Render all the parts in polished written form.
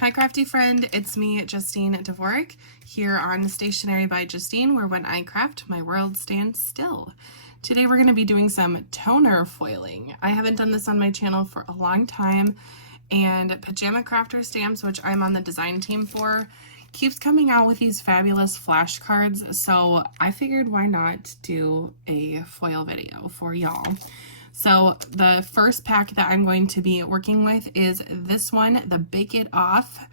Hi Crafty friend, it's me Justine Dvorak here on Stationery by Justine, where when I craft my world stands still. Today we're going to be doing some toner foiling. I haven't done this on my channel for a long time, and Pajama Crafter Stamps, which I'm on the design team for, keeps coming out with these fabulous flashcards, so I figured why not do a foil video for y'all. So the first pack that I'm going to be working with is this one, the Bake It Off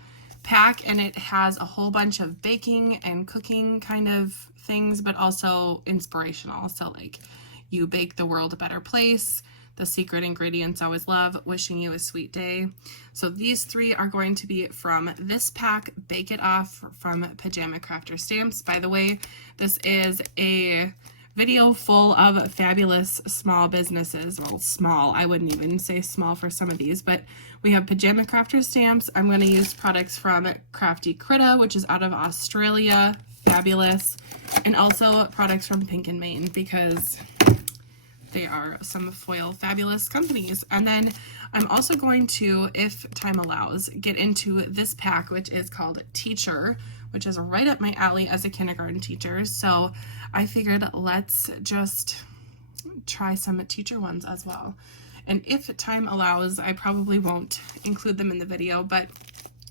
pack, and it has a whole bunch of baking and cooking kind of things, but also inspirational. So like, you bake the world a better place, the secret ingredients always love, wishing you a sweet day. So these three are going to be from this pack, Bake It Off from Pajama Crafter Stamps. By the way, this is a video full of fabulous small businesses. Well, small, I wouldn't even say small for some of these, but we have Pajama Crafter Stamps. I'm going to use products from Crafty, which is out of Australia, fabulous, and also products from Pink and Maine because they are some foil fabulous companies. And then I'm also going to, if time allows, get into this pack, which is called Teacher, which is right up my alley as a kindergarten teacher. So I figured let's just try some teacher ones as well. And if time allows, I probably won't include them in the video, but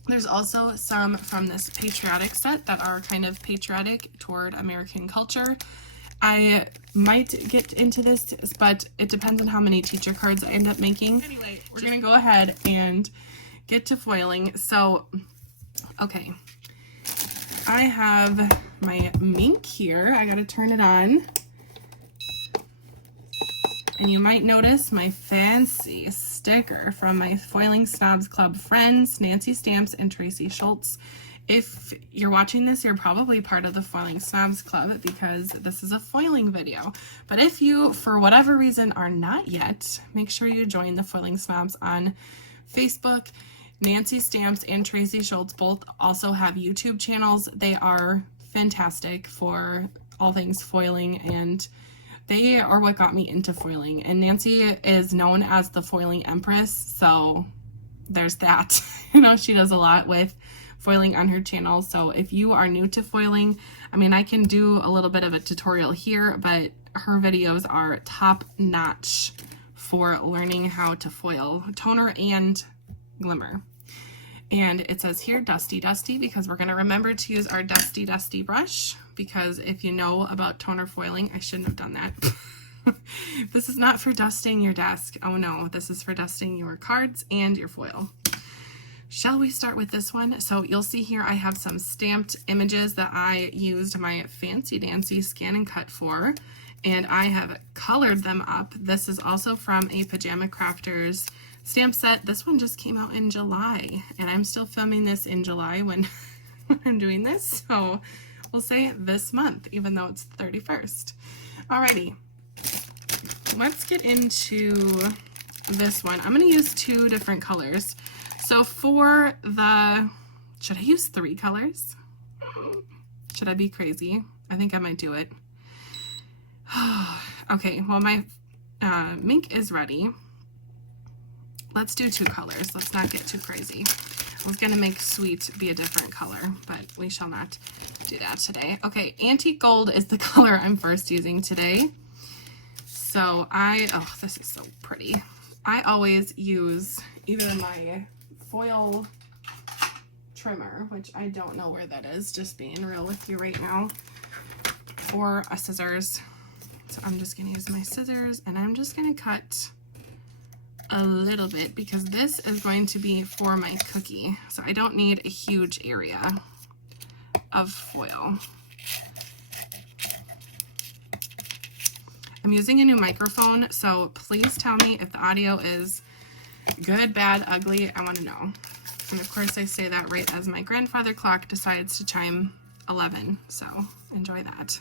there's also some from this patriotic set that are kind of patriotic toward American culture. I might get into this, but it depends on how many teacher cards I end up making. Anyway, we're gonna go ahead and get to foiling. So, okay. I have my Mink here. I gotta turn it on. And you might notice my fancy sticker from my Foiling Snobs Club friends, Nancy Stamps and Tracy Schultz. If you're watching this, you're probably part of the Foiling Snobs Club because this is a foiling video. But if you, for whatever reason, are not yet, make sure you join the Foiling Snobs on Facebook. Nancy Stamps and Tracy Schultz both also have YouTube channels. They are fantastic for all things foiling, and they are what got me into foiling. And Nancy is known as the Foiling Empress, so there's that. You know, she does a lot with foiling on her channel. So if you are new to foiling, I mean, I can do a little bit of a tutorial here, but her videos are top notch for learning how to foil toner and glimmer. And it says here Dusty Dusty because we're going to remember to use our Dusty Dusty brush, because if you know about toner foiling, I shouldn't have done that. This is not for dusting your desk. Oh no, this is for dusting your cards and your foil. Shall we start with this one? So you'll see here I have some stamped images that I used my fancy dancy scan and cut for, and I have colored them up. This is also from a Pajama Crafters stamp set. This one just came out in July, and I'm still filming this in July when I'm doing this, so we'll say this month, even though it's the 31st. Alrighty, let's get into this one. I'm going to use two different colors. So for the, should I use 3 colors? Should I be crazy? I think I might do it. Okay, well my Mink is ready. Let's do 2 colors. Let's not get too crazy. I was gonna make Sweet be a different color, but we shall not do that today. Okay, Antique Gold is the color I'm first using today. So oh, this is so pretty. I always use either my foil trimmer, which I don't know where that is, just being real with you right now, or a scissors. So I'm just gonna use my scissors, and I'm just gonna cut a little bit because this is going to be for my cookie, so I don't need a huge area of foil. I'm using a new microphone, so please tell me if the audio is good, bad, ugly. I want to know. And of course I say that right as my grandfather clock decides to chime 11, so enjoy that.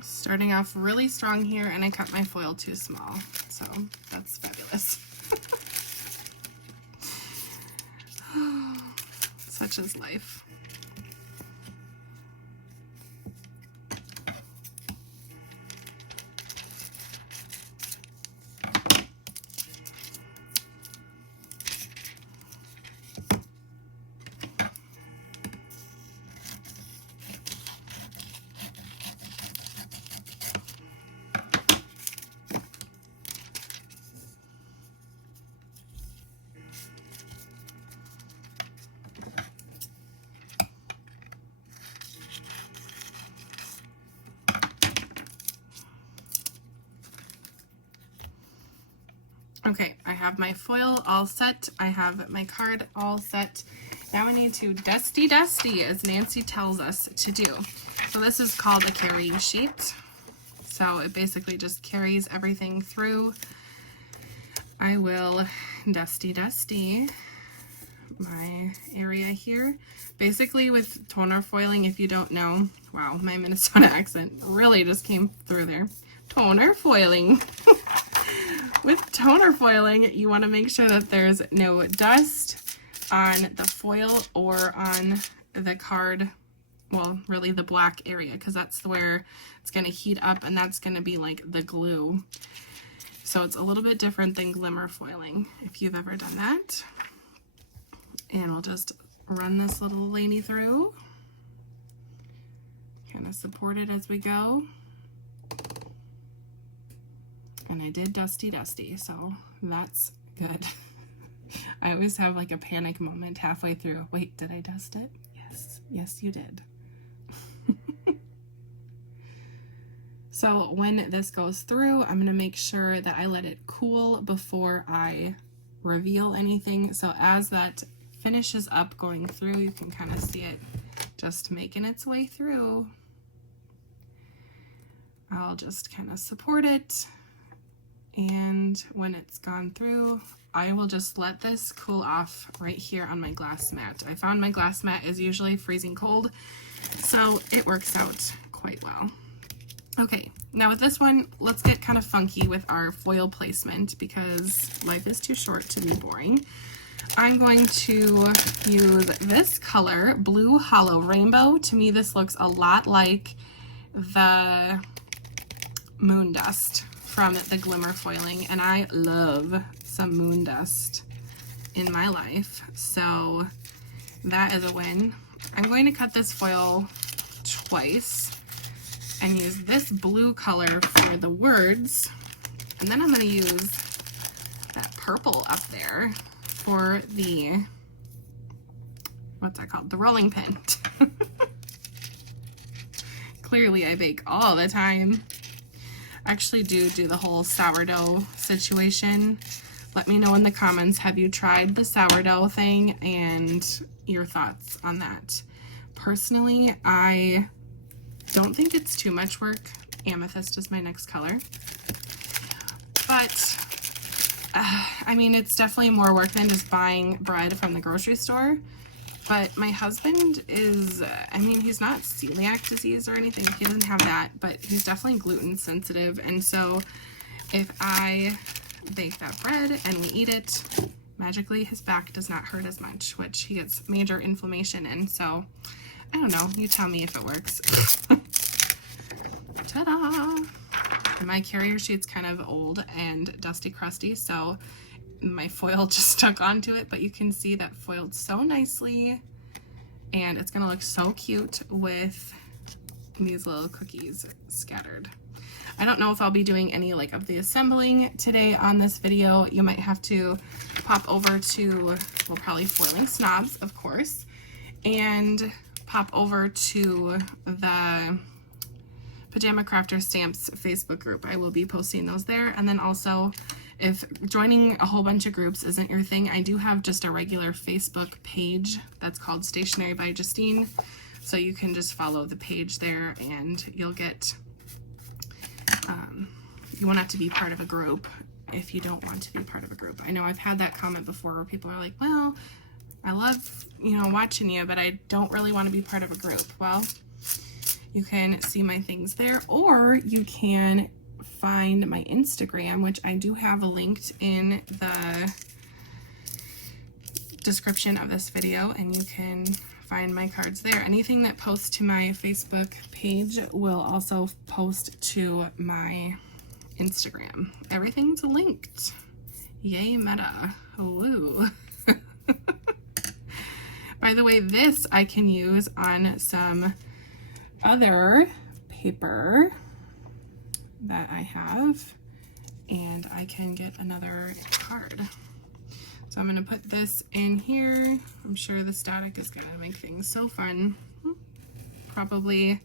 Starting off really strong here, and I cut my foil too small, so that's fabulous. Such is life. Okay, I have my foil all set. I have my card all set. Now I need to dusty, as Nancy tells us to do. So this is called a carrying sheet. So it basically just carries everything through. I will dusty my area here. Basically with toner foiling, if you don't know, wow, my Minnesota accent really just came through there. Toner foiling. With toner foiling, you want to make sure that there's no dust on the foil or on the card, well, really the black area, because that's where it's going to heat up, and that's going to be like the glue. So it's a little bit different than glimmer foiling, if you've ever done that. And we'll just run this little lady through, kind of support it as we go. And I did dusty, so that's good. I always have like a panic moment halfway through. Wait, did I dust it? Yes, you did. So when this goes through, I'm gonna make sure that I let it cool before I reveal anything. So as that finishes up going through, you can kind of see it just making its way through. I'll just kind of support it. And when it's gone through, I will just let this cool off right here on my glass mat. I found my glass mat is usually freezing cold, so it works out quite well. Okay, now with this one, let's get kind of funky with our foil placement because life is too short to be boring. I'm going to use this color, Blue Hollow Rainbow. To me, this looks a lot like the moon dust from the glimmer foiling, and I love some moon dust in my life, so that is a win. I'm going to cut this foil twice and use this blue color for the words, and then I'm going to use that purple up there for the, what's that called? The rolling pin. Clearly I bake all the time. Actually do the whole sourdough situation. Let me know in the comments, have you tried the sourdough thing and your thoughts on that? Personally, I don't think it's too much work. Amethyst is my next color. But, I mean, it's definitely more work than just buying bread from the grocery store. But my husband is, I mean, he's not celiac disease or anything. He doesn't have that, but he's definitely gluten sensitive. And so if I bake that bread and we eat it, magically his back does not hurt as much, which he gets major inflammation in. So I don't know. You tell me if it works. Ta-da! My carrier sheet's kind of old and dusty crusty, so my foil just stuck onto it, but you can see that foiled so nicely, and it's gonna look so cute with these little cookies scattered. I don't know if I'll be doing any like of the assembling today on this video. You might have to pop over to, well, probably Foiling Snobs, of course, and pop over to the Pajama Crafter Stamps Facebook group. I will be posting those there. And then also, if joining a whole bunch of groups isn't your thing, I do have just a regular Facebook page that's called Stationery by Justine. So you can just follow the page there and you'll get, you won't have to be part of a group if you don't want to be part of a group. I know I've had that comment before where people are like, well, I love, you know, watching you, but I don't really want to be part of a group. Well, You can see my things there, or you can find my Instagram, which I do have linked in the description of this video, and you can find my cards there. Anything that posts to my Facebook page will also post to my Instagram. Everything's linked. Yay, meta. Woo. By the way, this I can use on some other paper that I have, and I can get another card. So I'm going to put this in here. I'm sure the static is going to make things so fun. Probably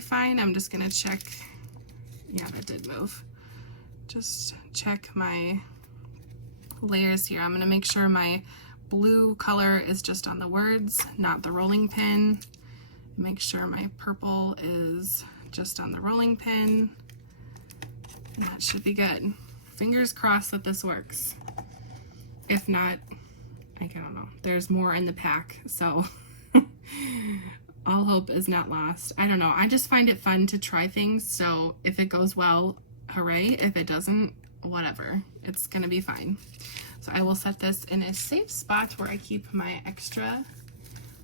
fine. I'm just going to check. Yeah, that did move. Just check my layers here. I'm going to make sure my blue color is just on the words, not the rolling pin. Make sure my purple is just on the rolling pin. And that should be good. Fingers crossed that this works. If not, I don't know. There's more in the pack, so all hope is not lost. I don't know. I just find it fun to try things, so if it goes well, hooray. If it doesn't, whatever. It's gonna be fine. So I will set this in a safe spot where I keep my extra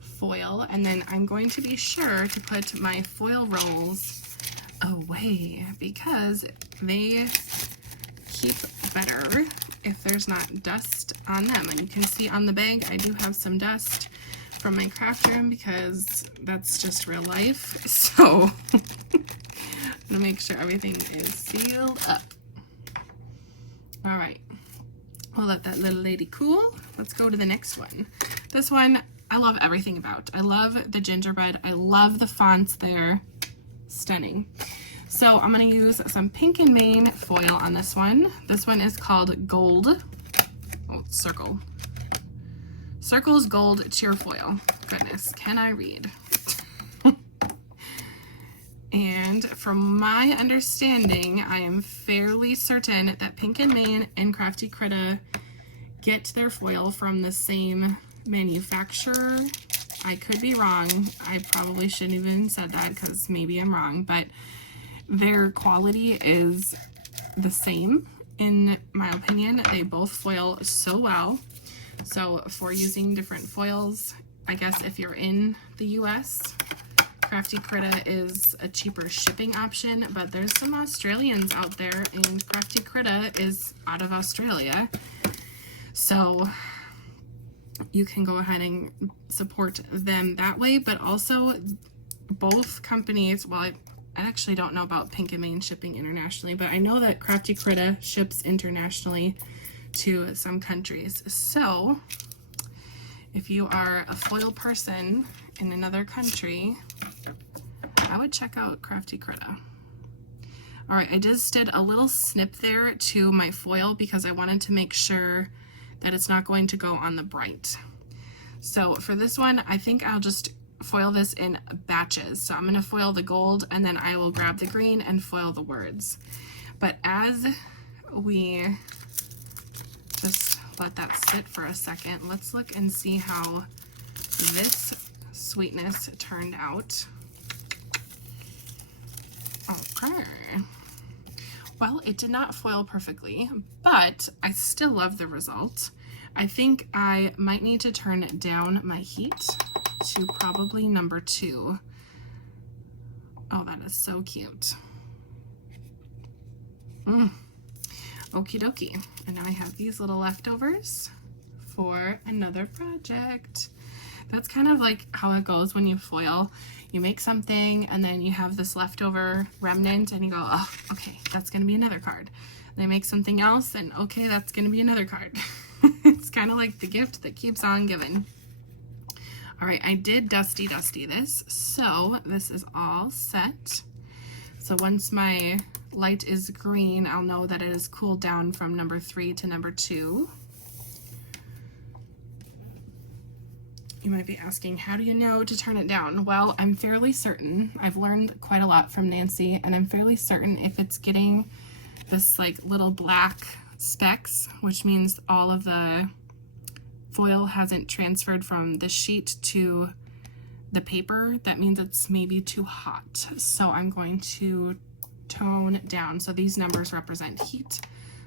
foil, and then I'm going to be sure to put my foil rolls away because they keep better if there's not dust on them. And you can see on the bag I do have some dust from my craft room because that's just real life. So I'm gonna make sure everything is sealed up. All right, we'll let that little lady cool. Let's go to the next one. This one I love everything about. I love the gingerbread. I love the fonts there. Stunning. So I'm going to use some Pink and Main foil on this one. This one is called Gold. Oh, Circle. Circle's Gold Cheer Foil. Goodness, can I read? And from my understanding, I am fairly certain that Pink and Main and Crafty Critta get their foil from the same manufacturer. I could be wrong. I probably shouldn't even said that because maybe I'm wrong, but their quality is the same in my opinion. They both foil so well. So for using different foils, I guess if you're in the US, Crafty Critta is a cheaper shipping option, but there's some Australians out there, and Crafty Critta is out of Australia. So you can go ahead and support them that way, but also both companies, well, I actually don't know about Pink and Main shipping internationally, but I know that Crafty Critta ships internationally to some countries. So if you are a foil person in another country, I would check out Crafty Critta. All right, I just did a little snip there to my foil because I wanted to make sure that it's not going to go on the bright. So for this one, I think I'll just foil this in batches. So I'm going to foil the gold, and then I will grab the green and foil the words. But as we just let that sit for a second, let's look and see how this sweetness turned out. Okay. Well, it did not foil perfectly, but I still love the result. I think I might need to turn down my heat to probably number 2. Oh, that is so cute. Okie dokie. And now I have these little leftovers for another project. That's kind of like how it goes when you foil. You make something and then you have this leftover remnant and you go, oh, okay, that's going to be another card. And I make something else and okay, that's going to be another card. It's kind of like the gift that keeps on giving. All right, I did dusty this, so this is all set. So once my light is green, I'll know that it is cooled down from number 3 to number 2. You might be asking, how do you know to turn it down? Well, I'm fairly certain. I've learned quite a lot from Nancy, and I'm fairly certain if it's getting this like little black specks, which means all of the foil hasn't transferred from the sheet to the paper, that means it's maybe too hot. So I'm going to tone down. So these numbers represent heat.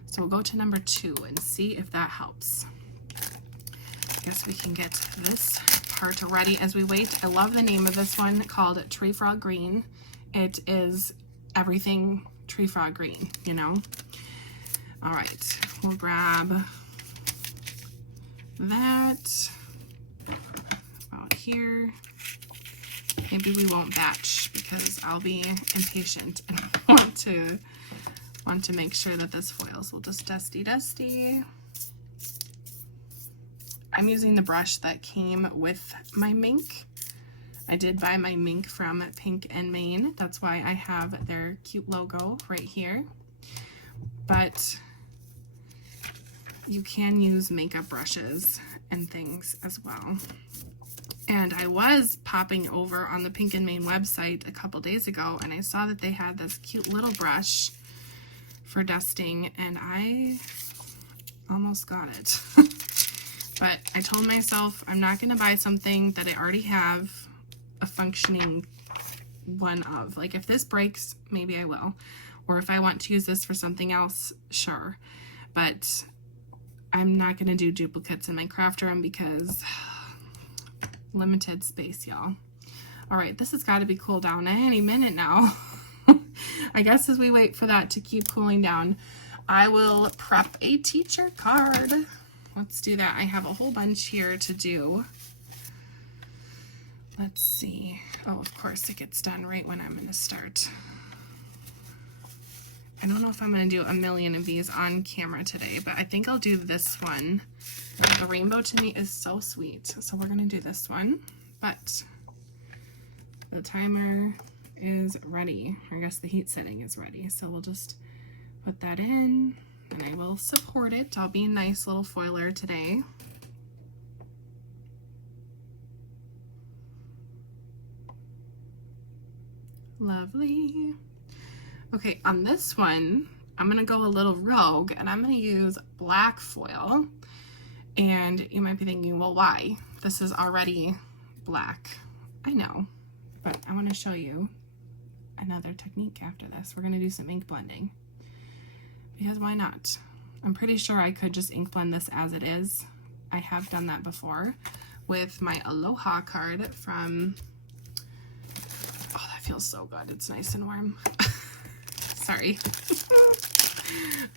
So we'll go to number 2 and see if that helps. I guess we can get this part ready as we wait. I love the name of this one, called Tree Frog Green. It is everything tree frog green, you know? All right, we'll grab that out here. Maybe we won't batch because I'll be impatient and want to make sure that this foils. We'll just dusty. I'm using the brush that came with my mink. I did buy my mink from Pink and Maine. That's why I have their cute logo right here. But you can use makeup brushes and things as well. And I was popping over on the Pink and Maine website a couple days ago, and I saw that they had this cute little brush for dusting, and I almost got it. But I told myself I'm not going to buy something that I already have a functioning one of. Like, if this breaks, maybe I will. Or if I want to use this for something else, sure. But I'm not going to do duplicates in my craft room because limited space, y'all. All right, this has got to be cooled down any minute now. I guess as we wait for that to keep cooling down, I will prep a teacher card. Let's do that. I have a whole bunch here to do. Let's see. Oh, of course, it gets done right when I'm going to start. I don't know if I'm going to do a million of these on camera today, but I think I'll do this one. The rainbow to me is so sweet, so we're going to do this one. But the timer is ready. I guess the heat setting is ready, so we'll just put that in, and I will support it. I'll be a nice little foiler today. Lovely. Okay, on this one, I'm going to go a little rogue, and I'm going to use black foil. And you might be thinking, well, why? This is already black. I know, but I want to show you another technique after this. We're going to do some ink blending. Because why not? I'm pretty sure I could just ink blend this as it is. I have done that before with my Aloha card from... Oh, that feels so good. It's nice and warm. Sorry.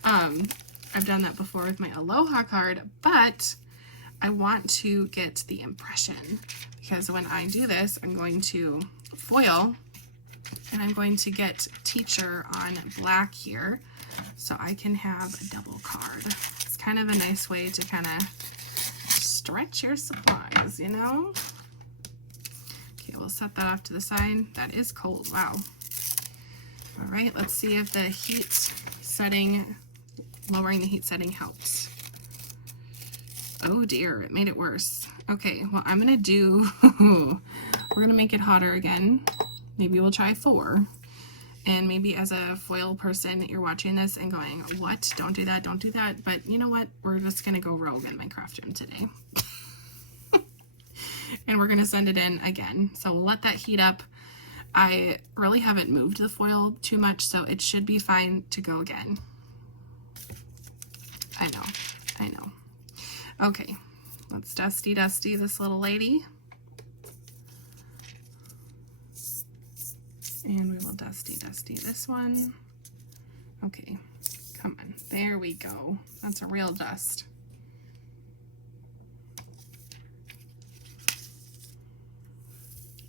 I've done that before with my Aloha card, but I want to get the impression, because when I do this, I'm going to foil and I'm going to get teacher on black here so I can have a double card. It's kind of a nice way to kind of stretch your supplies, you know? Okay, we'll set that off to the side. That is cold. Wow. All right, let's see if the heat setting, lowering the heat setting helps. Oh dear, it made it worse. Okay, well, I'm gonna do, we're gonna make it hotter again. Maybe we'll try 4. And maybe as a foil person, you're watching this and going, what? Don't do that, don't do that. But you know what? We're just gonna go rogue in my craft room today. And we're gonna send it in again. So we'll let that heat up. I really haven't moved the foil too much, so it should be fine to go again. I know. Okay, let's dusty this little lady. And we will dusty this one. Okay, come on, there we go. That's a real dust.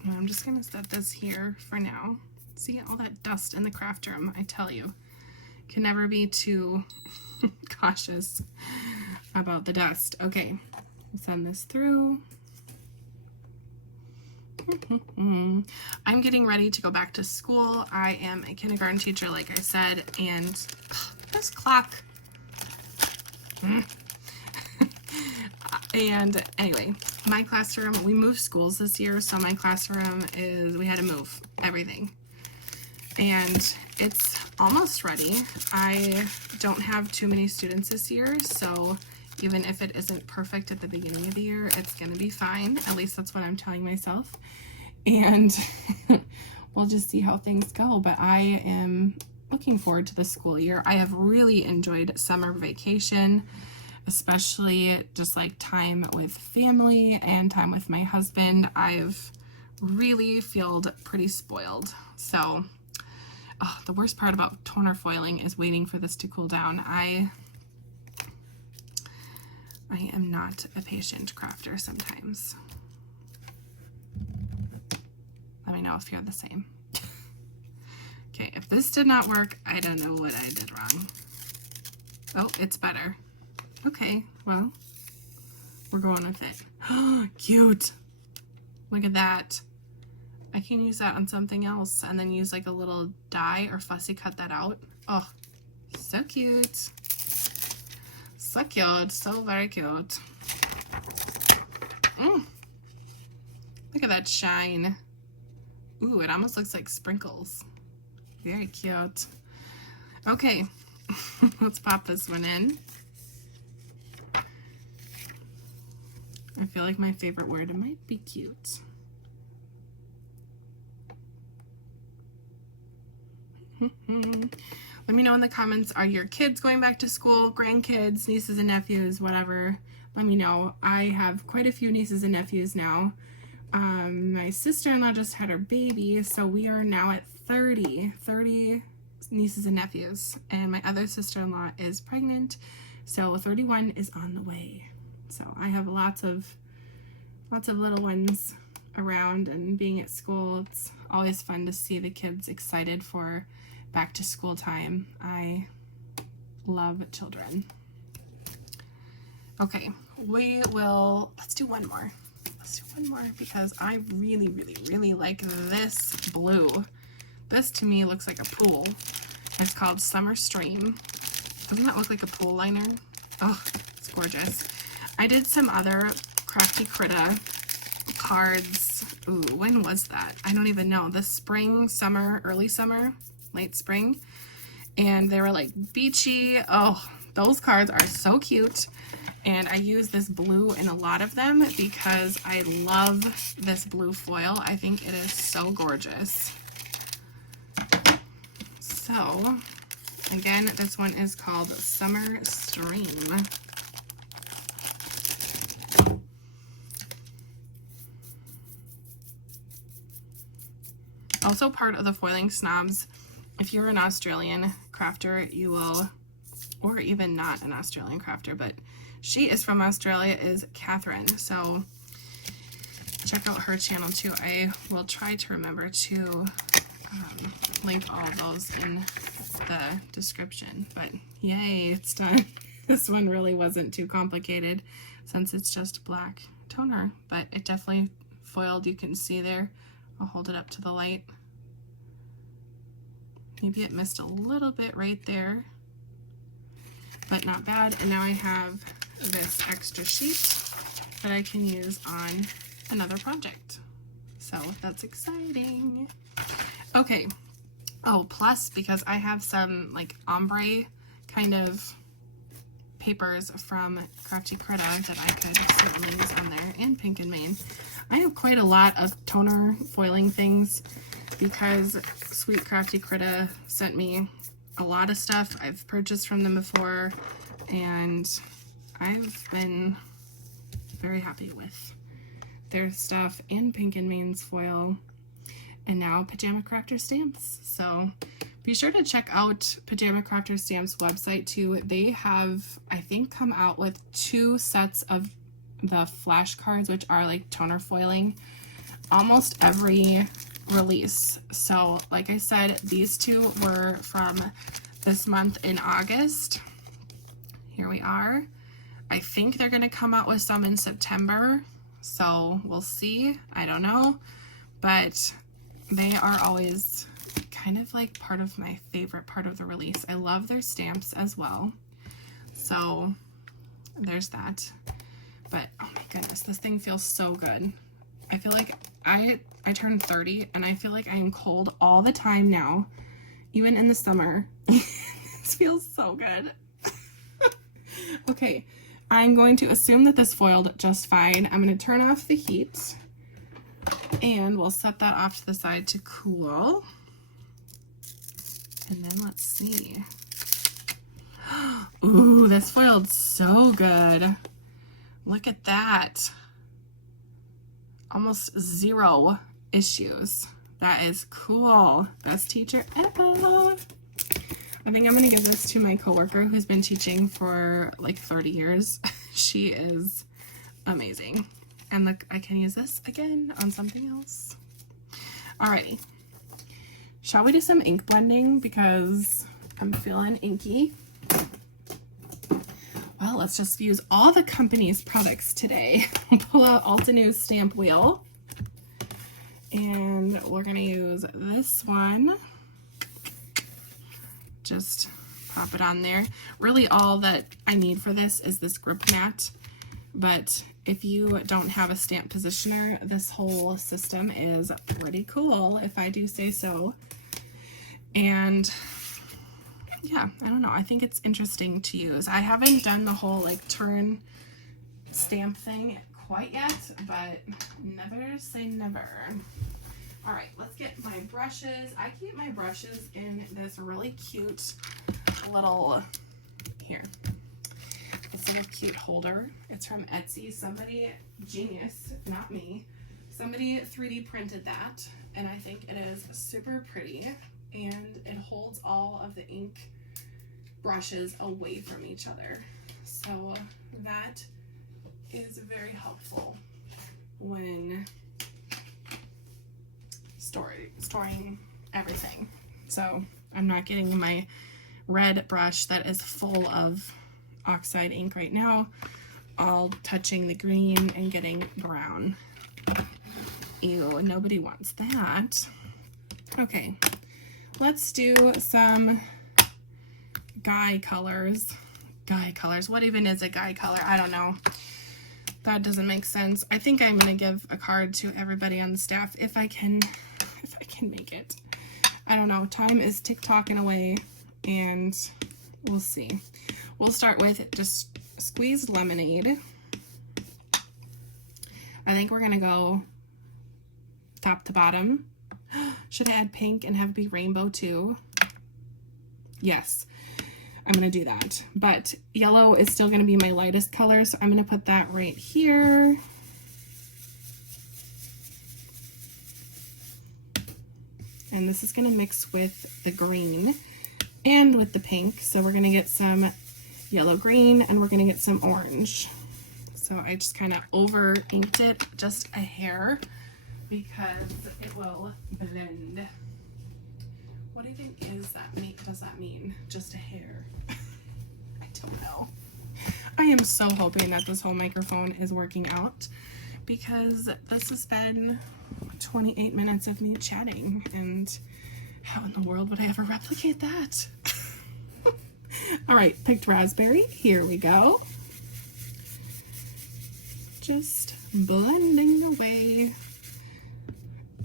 I'm just gonna set this here for now. See all that dust in the craft room, I tell you. Can never be too cautious about the dust. Okay, send this through. I'm getting ready to go back to school. I am a kindergarten teacher, like I said, and this clock. And anyway, my classroom, we moved schools this year, so my classroom we had to move everything. And it's almost ready. I don't have too many students this year, so even if it isn't perfect at the beginning of the year, it's gonna be fine. At least that's what I'm telling myself. and we'll just see how things go. But I am looking forward to the school year. I have really enjoyed summer vacation, especially just like time with family and time with my husband. I've really felt pretty spoiled. So the worst part about toner foiling is waiting for this to cool down. I am not a patient crafter sometimes. Let me know if you're the same. Okay, if this did not work, I don't know what I did wrong. Oh, it's better. Okay, well, we're going with it. Oh, cute. Look at that. I can use that on something else and then use like a little die or fussy cut that out. Oh, so cute. So cute. So very cute. Look at that shine. Ooh, it almost looks like sprinkles. Very cute. Okay, let's pop this one in. I feel like my favorite word might be cute. Let me know in the comments, are your kids going back to school, grandkids, nieces and nephews, whatever. Let me know. I have quite a few nieces and nephews now. My sister-in-law just had her baby, so we are now at 30 nieces and nephews. And my other sister-in-law is pregnant, so 31 is on the way. So I have lots of little ones around, and being at school, it's always fun to see the kids excited for back to school time. I love children. Okay, let's do one more. Let's do one more because I really, really, really like this blue. This to me looks like a pool. It's called Summer Stream. Doesn't that look like a pool liner? Oh, it's gorgeous. I did some other Crafty Critta cards. Ooh, when was that? I don't even know. This spring, summer, early summer, late spring. And they were like beachy. Oh, those cards are so cute. And I use this blue in a lot of them because I love this blue foil. I think it is so gorgeous. So, again, this one is called Summer Stream. Also part of the Foiling Snobs, if you're an Australian crafter, you will, or even not an Australian crafter, but she is from Australia, is Catherine. So check out her channel too. I will try to remember to link all those in the description. But yay, it's done. This one really wasn't too complicated since it's just black toner, but it definitely foiled. You can see there. I'll hold it up to the light. Maybe it missed a little bit right there, but not bad. And now I have this extra sheet that I can use on another project. So that's exciting. Okay. Oh, plus because I have some like ombre kind of papers from Crafty Critta that I could certainly use on there, and Pink and Main. I have quite a lot of toner foiling things because Sweet Crafty Critta sent me a lot of stuff I've purchased from them before, and I've been very happy with their stuff and Pink and Main's foil, and now Pajama Crafter stamps. So be sure to check out Pajama Crafter Stamps website too. They have, I think, come out with 2 sets of the flashcards, which are like toner foiling, almost every release. So like I said, these 2 were from this month in August. Here we are. I think they're going to come out with some in September, so we'll see. I don't know, but they are always kind of like part of my favorite part of the release. I love their stamps as well. So there's that. But oh my goodness, this thing feels so good. I feel like I turned 30 and I feel like I am cold all the time now, even in the summer. This feels so good. Okay, I'm going to assume that this foiled just fine. I'm going to turn off the heat And we'll set that off to the side to cool. And then let's see. Ooh, this foiled so good. Look at that. Almost 0 issues. That is cool. Best teacher ever. I think I'm going to give this to my coworker who's been teaching for like 30 years. She is amazing. And look, I can use this again on something else. Alrighty. Shall we do some ink blending because I'm feeling inky? Well, let's just use all the company's products today. Pull out Altenews stamp wheel. And we're going to use this one. Just pop it on there. Really all that I need for this is this grip mat. But if you don't have a stamp positioner, this whole system is pretty cool, if I do say so. And yeah, I don't know. I think it's interesting to use. I haven't done the whole like turn stamp thing quite yet, but never say never. All right, let's get my brushes. I keep my brushes in this really cute little, here, this little cute holder. It's from Etsy. Somebody, genius, not me, somebody 3D printed that, and I think it is super pretty, and it holds all of the ink brushes away from each other. So that is very helpful when storing everything. So I'm not getting my red brush that is full of oxide ink right now, all touching the green and getting brown. Ew, nobody wants that. Okay, let's do some guy colors. Guy colors. What even is a guy color? I don't know. That doesn't make sense. I think I'm gonna give a card to everybody on the staff if I can make it. I don't know. Time is tick-tocking away, and we'll see. We'll start with just squeezed lemonade. I think we're gonna go top to bottom. Should I add pink and have it be rainbow too? Yes, I'm gonna do that. But yellow is still gonna be my lightest color, so I'm gonna put that right here. And this is gonna mix with the green and with the pink. So we're gonna get some yellow green and we're gonna get some orange. So I just kind of over inked it just a hair because it will blend. What do you think does that mean? Just a hair? I don't know. I am so hoping that this whole microphone is working out because this has been 28 minutes of me chatting, and how in the world would I ever replicate that? All right, picked raspberry. Here we go. Just blending away.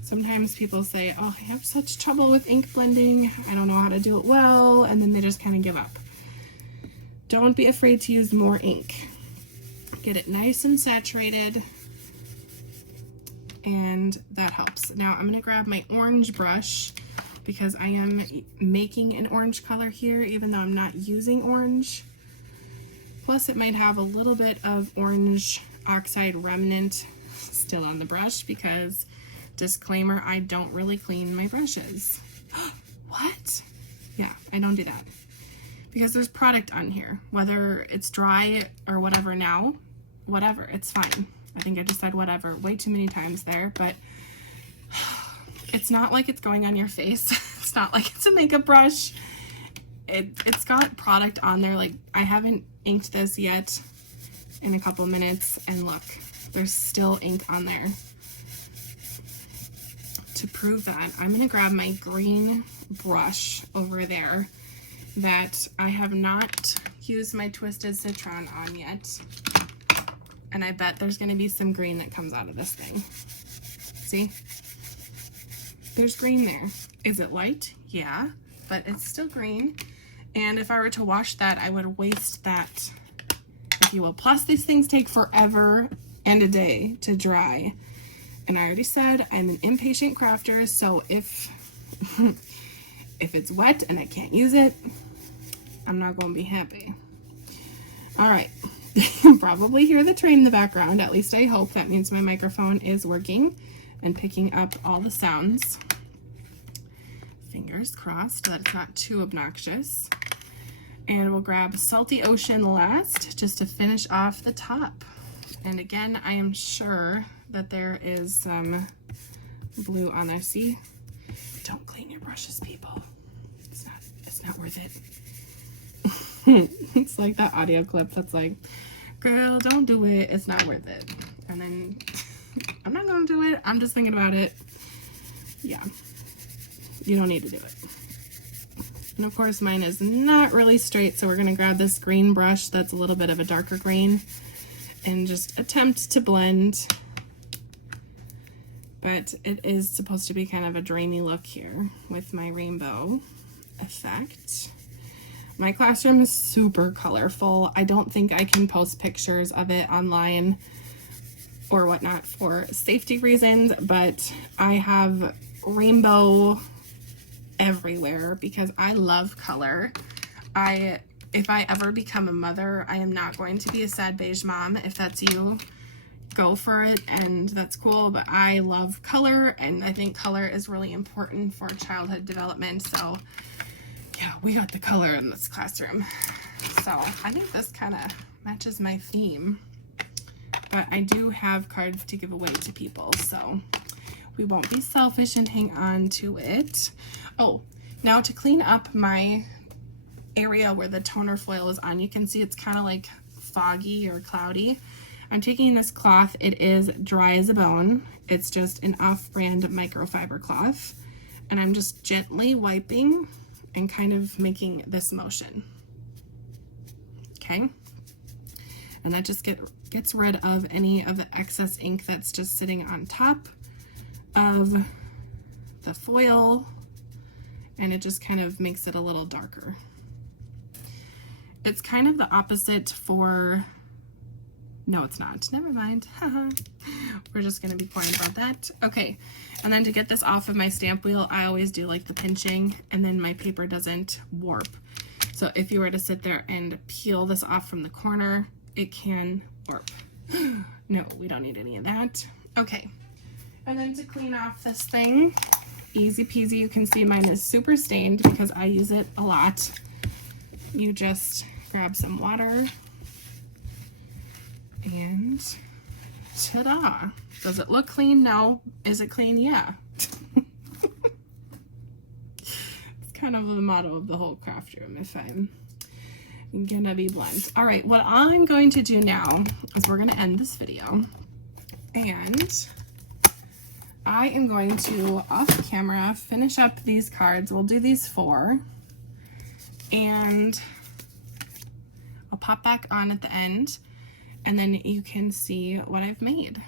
Sometimes people say, oh, I have such trouble with ink blending. I don't know how to do it well. And then they just kind of give up. Don't be afraid to use more ink. Get it nice and saturated. And that helps. Now I'm going to grab my orange brush because I am making an orange color here, even though I'm not using orange. Plus it might have a little bit of orange oxide remnant still on the brush because, disclaimer, I don't really clean my brushes. What? Yeah, I don't do that because there's product on here, whether it's dry or whatever. Now, whatever, it's fine. I think I just said whatever way too many times there, but it's not like it's going on your face. It's not like it's a makeup brush. It's got product on there. Like, I haven't inked this yet in a couple minutes, and look, there's still ink on there. To prove that, I'm gonna grab my green brush over there that I have not used my Twisted Citron on yet. And I bet there's gonna be some green that comes out of this thing. See? There's green there. Is it light? Yeah, but it's still green. And if I were to wash that, I would waste that, if you will. Plus, these things take forever and a day to dry. And I already said I'm an impatient crafter, so if if it's wet and I can't use it, I'm not going to be happy. All right. You can probably hear the train in the background. At least I hope. That means my microphone is working and picking up all the sounds. Fingers crossed that it's not too obnoxious. And we'll grab Salty Ocean last, just to finish off the top. And again, I am sure that there is some blue on there. See? Don't clean your brushes, people. It's not worth it. It's like that audio clip that's like, girl, don't do it. It's not worth it. And then I'm not going to do it. I'm just thinking about it. Yeah. You don't need to do it. And of course, mine is not really straight, so we're going to grab this green brush that's a little bit of a darker green and just attempt to blend. But it is supposed to be kind of a dreamy look here with my rainbow effect. My classroom is super colorful. I don't think I can post pictures of it online or whatnot for safety reasons, but I have rainbow everywhere because I love color. If I ever become a mother, I am not going to be a sad beige mom. If that's you, go for it, and that's cool, but I love color, and I think color is really important for childhood development. So yeah, we got the color in this classroom. So I think this kind of matches my theme, but I do have cards to give away to people, so we won't be selfish and hang on to it. Oh, now to clean up my area where the toner foil is on, you can see it's kind of like foggy or cloudy. I'm taking this cloth. It is dry as a bone. It's just an off-brand microfiber cloth, and I'm just gently wiping and kind of making this motion. Okay, and that just gets rid of any of the excess ink that's just sitting on top of the foil, and it just kind of makes it a little darker. It's kind of the opposite for, no it's not, never mind. We're just going to be quiet about that. Okay, and then to get this off of my stamp wheel, I always do like the pinching, and then my paper doesn't warp. So if you were to sit there and peel this off from the corner, it can warp. No, we don't need any of that. Okay, and then to clean off this thing, easy peasy. You can see mine is super stained because I use it a lot. You just grab some water and ta-da. Does it look clean? No. Is it clean? Yeah. It's kind of the motto of the whole craft room, if I'm gonna be blunt. All right, what I'm going to do now is we're gonna end this video, and I am going to, off camera, finish up these cards. We'll do these 4, and I'll pop back on at the end, and then you can see what I've made.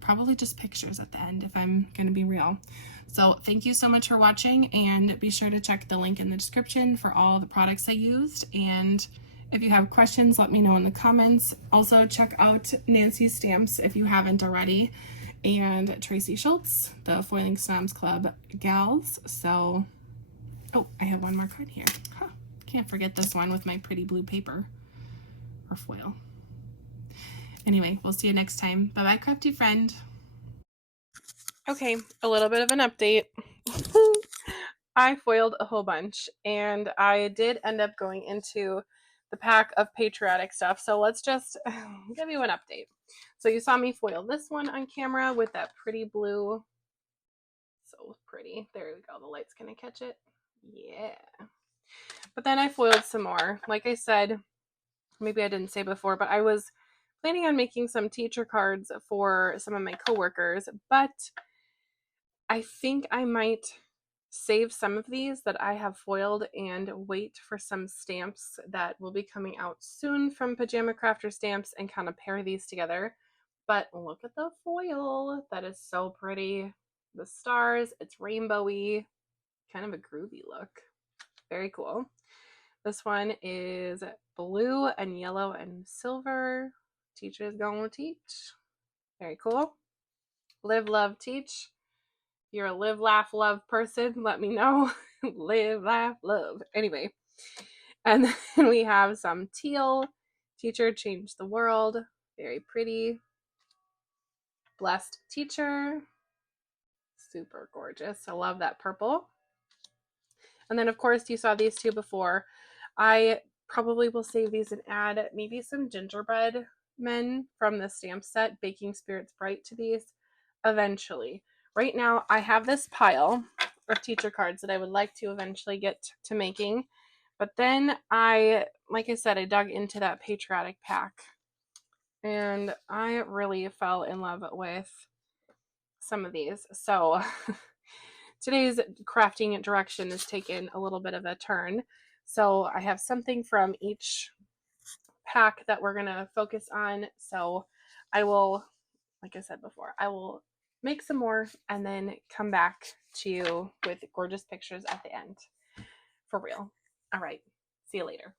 Probably just pictures at the end if I'm going to be real. So thank you so much for watching, and be sure to check the link in the description for all the products I used. And if you have questions, let me know in the comments. Also check out Nancy's stamps if you haven't already, and Tracy Schultz, the Foiling Snobs Club gals. So, oh, I have one more card here. Huh. Can't forget this one with my pretty blue paper or foil. Anyway, we'll see you next time. Bye-bye, crafty friend. Okay, a little bit of an update. I foiled a whole bunch, and I did end up going into the pack of patriotic stuff. So let's just give you an update. So you saw me foil this one on camera with that pretty blue. So pretty. There we go. The light's going to catch it. Yeah. But then I foiled some more. Like I said, maybe I didn't say before, but I was planning on making some teacher cards for some of my coworkers, but I think I might save some of these that I have foiled and wait for some stamps that will be coming out soon from Pajama Crafter Stamps and kind of pair these together. But look at the foil. That is so pretty. The stars, it's rainbowy, kind of a groovy look. Very cool. This one is blue and yellow and silver. Teacher's gonna teach. Very cool. Live, love, teach. If you're a live, laugh, love person, let me know. Live, laugh, love. Anyway, and then we have some teal. Teacher, change the world. Very pretty. Blessed teacher. Super gorgeous. I love that purple. And then, of course, you saw these two before. I probably will save these and add maybe some gingerbread men from the stamp set, Baking Spirits Bright, to these eventually. Right now, I have this pile of teacher cards that I would like to eventually get to making. But then like I said, I dug into that patriotic pack. And I really fell in love with some of these. So today's crafting direction is taken a little bit of a turn. So I have something from each pack that we're going to focus on. So I will, like I said before, I will make some more and then come back to you with gorgeous pictures at the end. For real. All right. See you later.